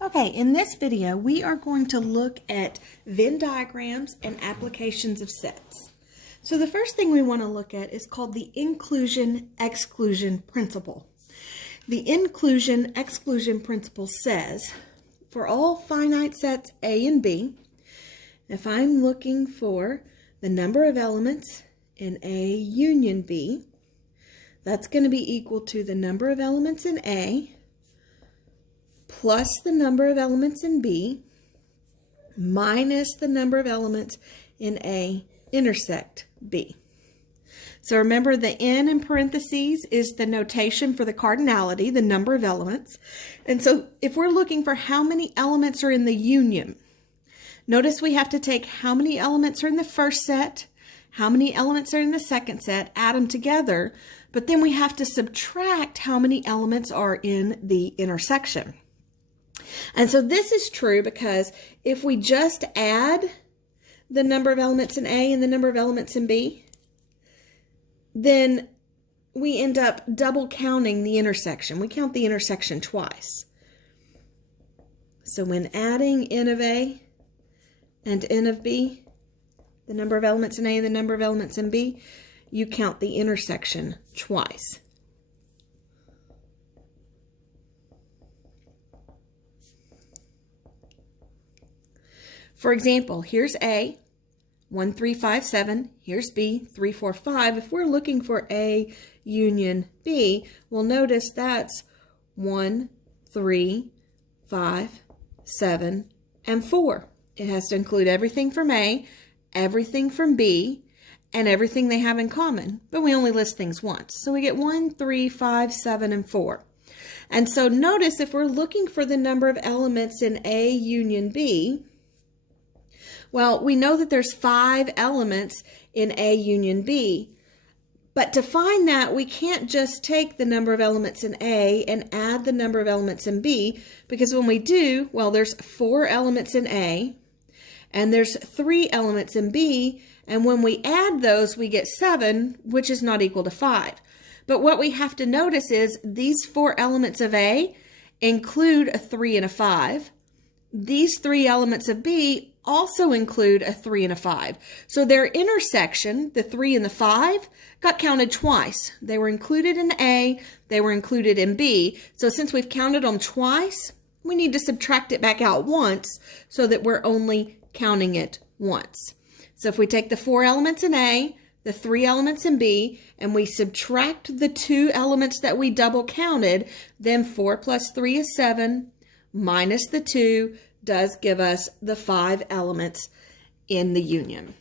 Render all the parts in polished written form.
Okay, in this video, we are going to look at Venn diagrams and applications of sets. So the first thing we want to look at is called the inclusion-exclusion principle. The inclusion-exclusion principle says, for all finite sets A and B, if I'm looking for the number of elements in A union B, that's going to be equal to the number of elements in A plus the number of elements in B minus the number of elements in A intersect B. So remember, the N in parentheses is the notation for the cardinality, the number of elements. And so if we're looking for how many elements are in the union, notice we have to take how many elements are in the first set, how many elements are in the second set, add them together, but then we have to subtract how many elements are in the intersection. And so this is true because if we just add the number of elements in A and the number of elements in B, then we end up double counting the intersection. We count the intersection twice. So when adding N of A and N of B, the number of elements in A and the number of elements in B, you count the intersection twice. For example, here's A, 1, 3, 5, 7. Here's B, 3, 4, 5. If we're looking for A union B, we'll notice that's 1, 3, 5, 7, and 4. It has to include everything from A, everything from B, and everything they have in common. But we only list things once. So we get 1, 3, 5, 7, and 4. And so notice if we're looking for the number of elements in A union B, well, we know that there's 5 elements in A union B, but to find that, we can't just take the number of elements in A and add the number of elements in B, because when we do, well, there's 4 elements in A, and there's 3 elements in B, and when we add those, we get 7, which is not equal to 5. But what we have to notice is these 4 elements of A include a 3 and a 5. These 3 elements of B also include a 3 and a 5. So their intersection, the 3 and the 5, got counted twice. They were included in A, they were included in B. So since we've counted them twice, we need to subtract it back out once so that we're only counting it once. So if we take the 4 elements in A, the 3 elements in B, and we subtract the 2 elements that we double counted, then 4 plus 3 is 7, minus the 2 does give us the 5 elements in the union.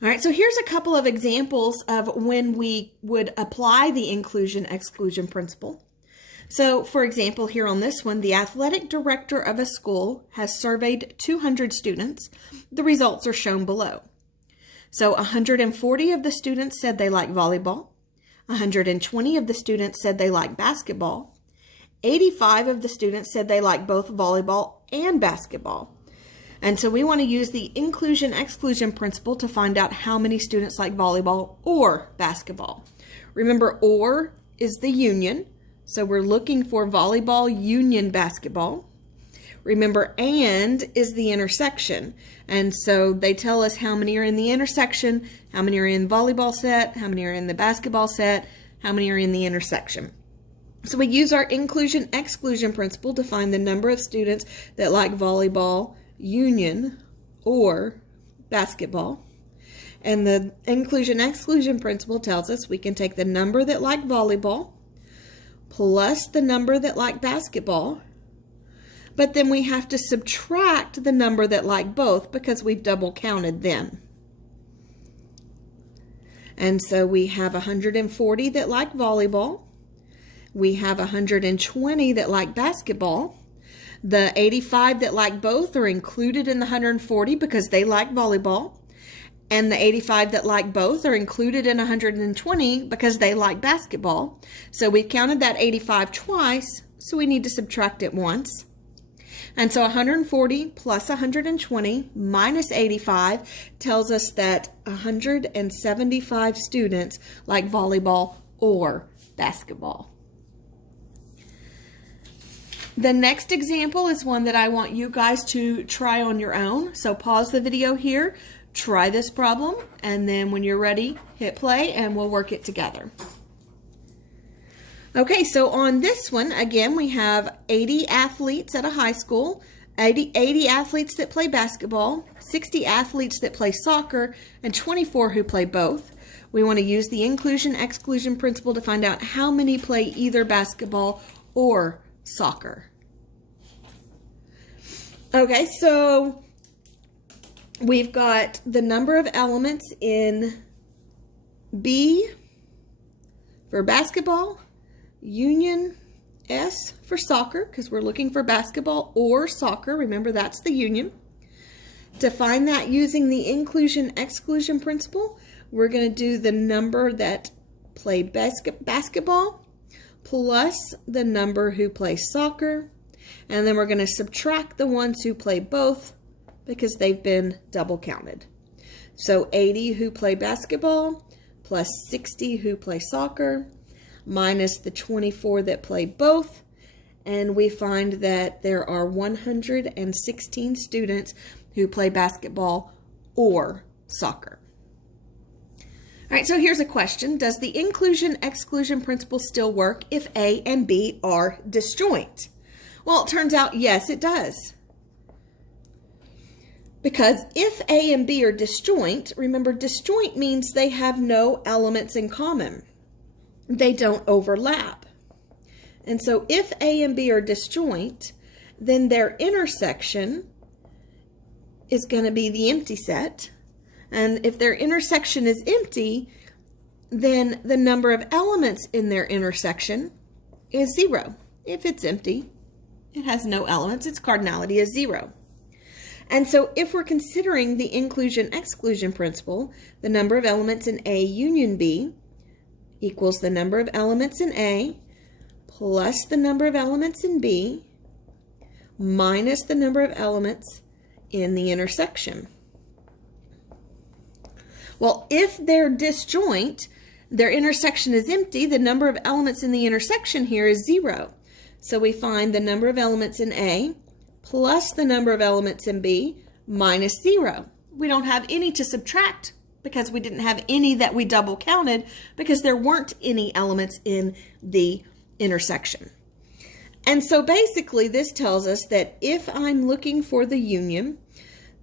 All right, so here's a couple of examples of when we would apply the inclusion-exclusion principle. So, for example, here on this one, the athletic director of a school has surveyed 200 students. The results are shown below. So 140 of the students said they like volleyball. 120 of the students said they like basketball. 85 of the students said they like both volleyball and basketball. And so we want to use the inclusion-exclusion principle to find out how many students like volleyball or basketball. Remember, or is the union, so we're looking for volleyball union basketball. Remember, and is the intersection, and so they tell us how many are in the intersection, how many are in the volleyball set, how many are in the basketball set, how many are in the intersection. So we use our inclusion-exclusion principle to find the number of students that like volleyball union or basketball. And the inclusion-exclusion principle tells us we can take the number that like volleyball plus the number that like basketball, but then we have to subtract the number that like both because we've double counted them. And so we have 140 that like volleyball. We have 120 that like basketball. The 85 that like both are included in the 140 because they like volleyball. And the 85 that like both are included in 120 because they like basketball. So we've counted that 85 twice, so we need to subtract it once. And so 140 plus 120 minus 85 tells us that 175 students like volleyball or basketball. The next example is one that I want you guys to try on your own. So pause the video here, try this problem, and then when you're ready, hit play and we'll work it together. Okay, so on this one, again, we have 80 athletes at a high school, 80 athletes that play basketball, 60 athletes that play soccer, and 24 who play both. We want to use the inclusion-exclusion principle to find out how many play either basketball or soccer. Okay, so we've got the number of elements in B for basketball, union S for soccer, because we're looking for basketball or soccer. Remember, that's the union. To find that using the inclusion-exclusion principle, we're going to do the number that play basketball plus the number who play soccer, and then we're going to subtract the ones who play both because they've been double counted. So 80 who play basketball plus 60 who play soccer minus the 24 that play both, and we find that there are 116 students who play basketball or soccer. All right, so here's a question. Does the inclusion-exclusion principle still work if A and B are disjoint? Well, it turns out, yes, it does. Because if A and B are disjoint, remember, disjoint means they have no elements in common. They don't overlap. And so if A and B are disjoint, then their intersection is going to be the empty set. And if their intersection is empty, then the number of elements in their intersection is 0. If it's empty, it has no elements, its cardinality is 0. And so if we're considering the inclusion-exclusion principle, the number of elements in A union B equals the number of elements in A plus the number of elements in B minus the number of elements in the intersection. Well, if they're disjoint, their intersection is empty, the number of elements in the intersection here is 0. So we find the number of elements in A plus the number of elements in B minus 0. We don't have any to subtract because we didn't have any that we double counted because there weren't any elements in the intersection. And so basically this tells us that if I'm looking for the union,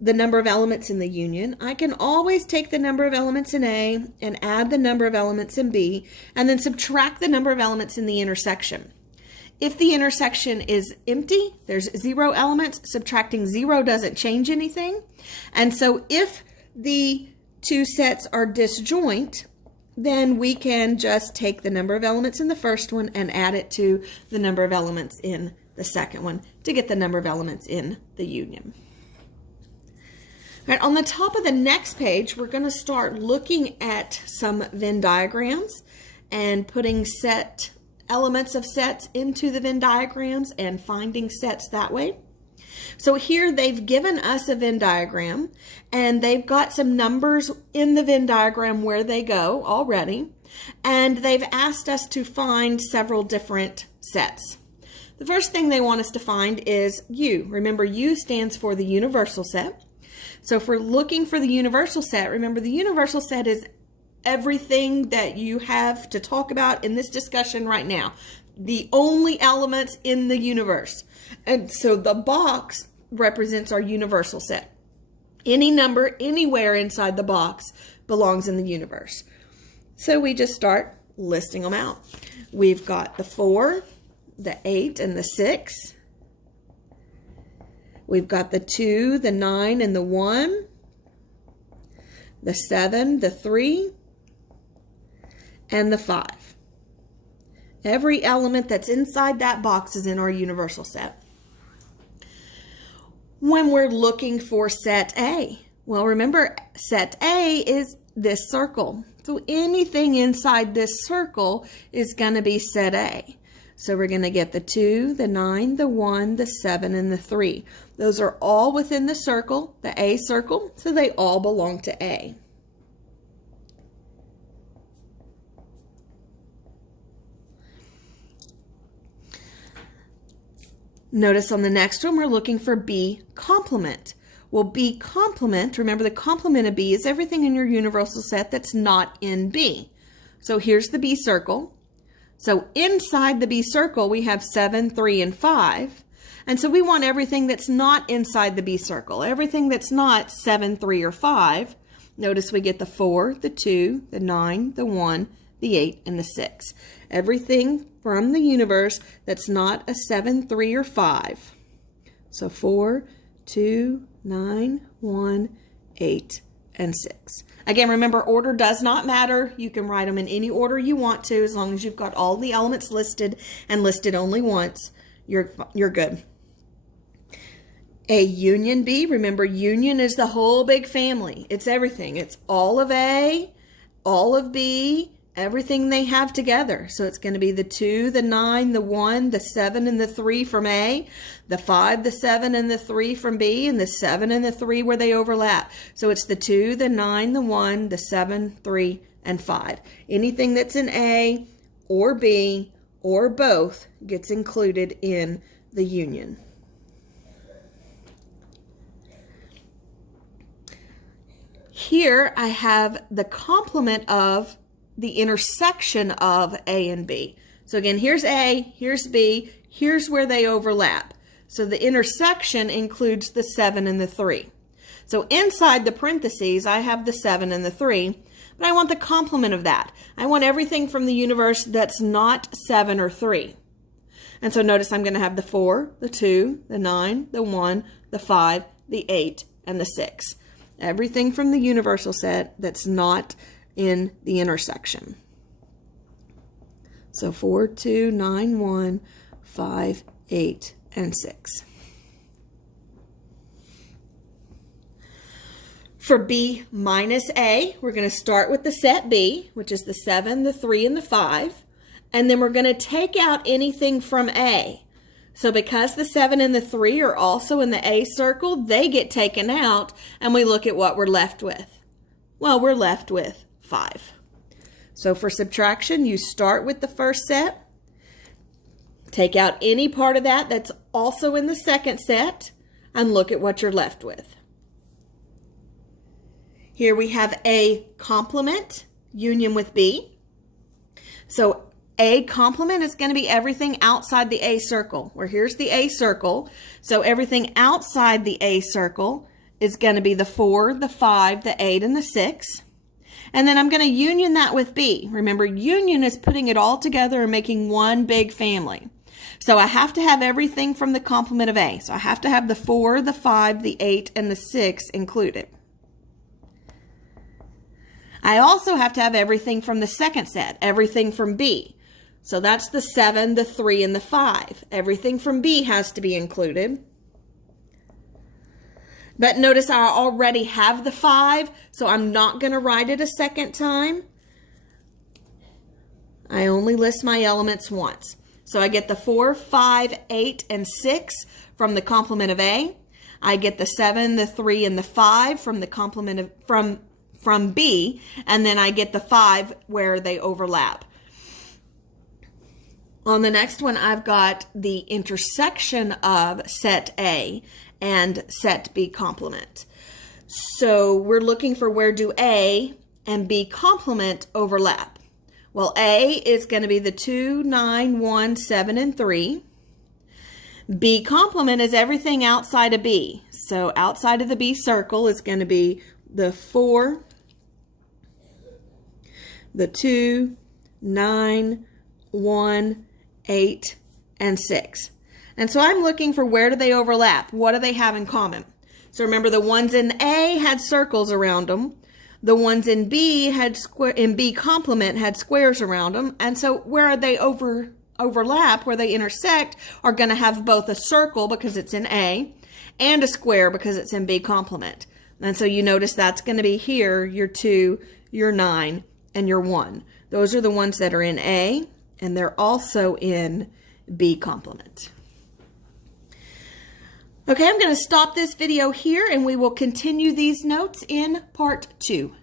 the number of elements in the union, I can always take the number of elements in A and add the number of elements in B and then subtract the number of elements in the intersection. If the intersection is empty, there's 0 elements, subtracting 0 doesn't change anything. And so if the two sets are disjoint, then we can just take the number of elements in the first one and add it to the number of elements in the second one to get the number of elements in the union. All right, on the top of the next page, we're going to start looking at some Venn diagrams and putting elements of sets into the Venn diagrams and finding sets that way. So here they've given us a Venn diagram and they've got some numbers in the Venn diagram where they go already, and they've asked us to find several different sets. The first thing they want us to find is U. Remember, U stands for the universal set. So if we're looking for the universal set, remember the universal set is everything that you have to talk about in this discussion right now. The only elements in the universe. And so the box represents our universal set. Any number anywhere inside the box belongs in the universe. So we just start listing them out. We've got the 4, the 8, and the 6. We've got the 2, the 9, and the 1, the 7, the 3, and the 5. Every element that's inside that box is in our universal set. When we're looking for set A, well, remember, set A is this circle. So anything inside this circle is going to be set A. So we're going to get the 2, the 9, the 1, the 7, and the 3. Those are all within the circle, the A circle, so they all belong to A. Notice on the next one, we're looking for B complement. Well, B complement, remember the complement of B is everything in your universal set that's not in B. So here's the B circle. So inside the B circle, we have 7, 3, and 5. And so we want everything that's not inside the B circle, everything that's not 7, 3, or 5. Notice we get the 4, the 2, the 9, the 1, the 8, and the 6. Everything from the universe that's not a 7, 3, or 5. So 4, 2, 9, 1, 8, and 6. Again, remember, order does not matter. You can write them in any order you want to, as long as you've got all the elements listed and listed only once. You're good. A union B, remember, union is the whole big family. It's everything. It's all of A, all of B, everything they have together. So it's going to be the 2, the 9, the 1, the 7, and the 3 from A, the 5, the 7, and the 3 from B, and the 7 and the 3 where they overlap. So it's the 2, the 9, the 1, the 7, 3, and 5. Anything that's in A or B or both gets included in the union. Here I have the complement of the intersection of A and B. So again, here's A, here's B, here's where they overlap. So the intersection includes the 7 and the 3. So inside the parentheses, I have the 7 and the 3, but I want the complement of that. I want everything from the universe that's not 7 or 3. And so notice I'm going to have the 4, the 2, the 9, the 1, the 5, the 8, and the 6. Everything from the universal set that's not in the intersection. So 4, 2, 9, 1, 5, 8, and 6. For B minus A, we're going to start with the set B, which is the 7, the 3, and the 5. And then we're going to take out anything from A. So because the 7 and the 3 are also in the A circle, they get taken out, and we look at what we're left with. Well, we're left with 5. So for subtraction, you start with the first set, take out any part of that that's also in the second set, and look at what you're left with. Here we have A complement, union with B. So A complement is going to be everything outside the A circle, where here's the A circle. So everything outside the A circle is going to be the 4, the 5, the 8, and the 6. And then I'm going to union that with B. Remember, union is putting it all together and making one big family. So I have to have everything from the complement of A. So I have to have the 4, the 5, the 8, and the 6 included. I also have to have everything from the second set, everything from B. So that's the 7, the 3, and the 5. Everything from B has to be included. But notice I already have the 5, so I'm not going to write it a second time. I only list my elements once. So I get the 4, 5, 8, and 6 from the complement of A. I get the 7, the 3, and the 5 from the complement of from B, and then I get the 5 where they overlap. On the next one, I've got the intersection of set A and set B complement. So we're looking for where do A and B complement overlap. Well, A is going to be the 2, 9, 1, 7, and 3. B complement is everything outside of B. So outside of the B circle is going to be the 4, the 2, 9, 1, 8, and 6. And so I'm looking for where do they overlap? What do they have in common? So remember, the ones in A had circles around them. The ones in B in B complement had squares around them. And so where they overlap, where they intersect, are going to have both a circle because it's in A and a square because it's in B complement. And so you notice that's going to be here, your 2, your 9, and your 1. Those are the ones that are in A, and they're also in B complement. Okay, I'm going to stop this video here, and we will continue these notes in part 2.